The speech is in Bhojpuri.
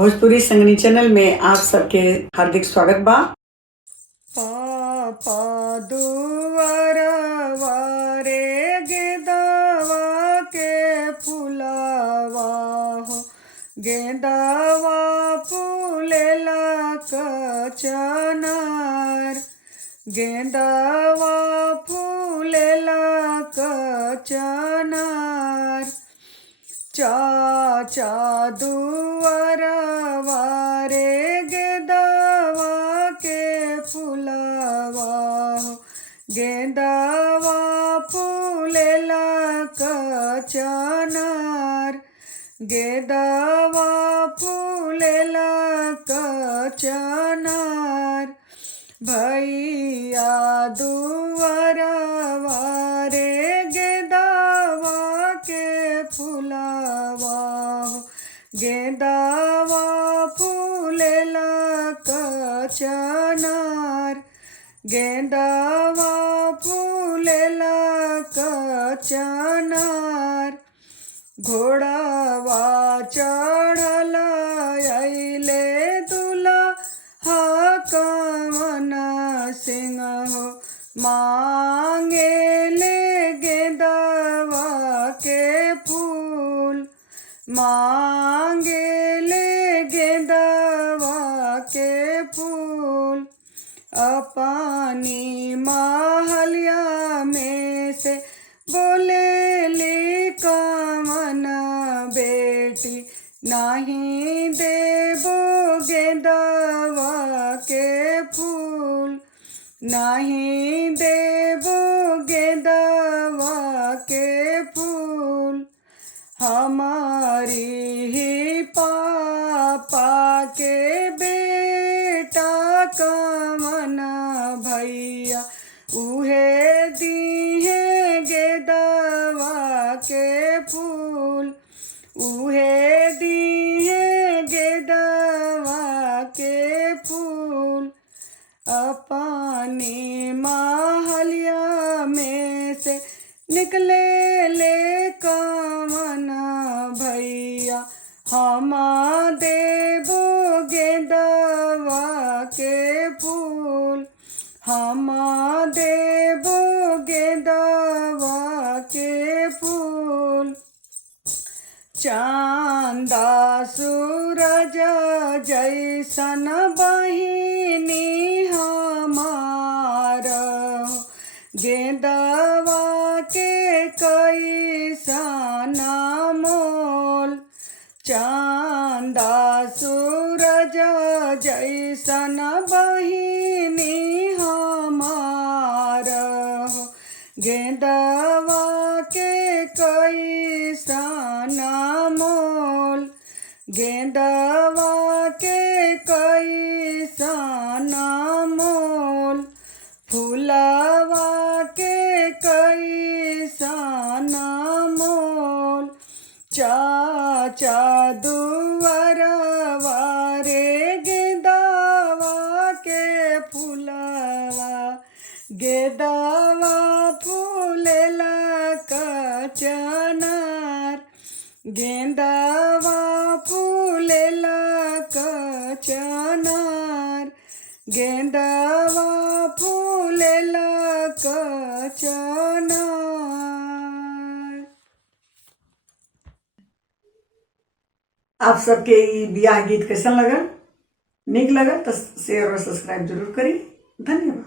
भोजपुरी संगनी चैनल में आप सबके हार्दिक स्वागत बा। पापा दुआरवा रे गेंदावा के फुलावा हो, गेंदावा फूलेला कचनार, गेंदावा फूलेला कचनार। चाचा दुआरवा रे गेंदावा के फुलावा हो, गेंदावा फूलेला कचनार, गेंदावा फूलेला कचनार। भैया दुआरवा रे गेंदावा के फुलावा हो, गेंदावा फूलेला कचनार, गेंदावा फूलेला कचनार। घोड़ावा चढ़ल अइले दुल्हा कवन सिंह हो, मांगेले गेंदावा के फूल, मांगेले गेंदावा के फूल। अपनी महलिया में से बोलेली कवन बेटी, नहीं देबो गेंदावा के फूल, नहीं देबो गेंदावा के फूल। हमारी ही पापा के बेटा कवन भैया, उहे दीहे गेंदावा के फूल, उहे दीहे गेंदावा के फूल। अपनी महलिया में से निकले ले कवन भैया, हम देबो गेंदावा के फूल, हम देबो गेंदावा के फूल। चांदा सूरज जैसन बहिनी हमार, गेंदावा के कैसन मोल। चांदा सूरज जैसन बहिनी हमार, गेंदावा के कैसन मोल, गेंदावा के कैसन मोल। फूलवा के कैसन मोल। चाचा दुआरवा रे गेंदावा के फुलावा, गेंदावा फूलेला कचनार, गेंदावा फूलेला कचनार, गेंदावा फूलेला कचनार। आप सबके ई बियाह गीत कैसन लगल? निक लगल तो शेयर और सब्सक्राइब जरूर करी। धन्यवाद।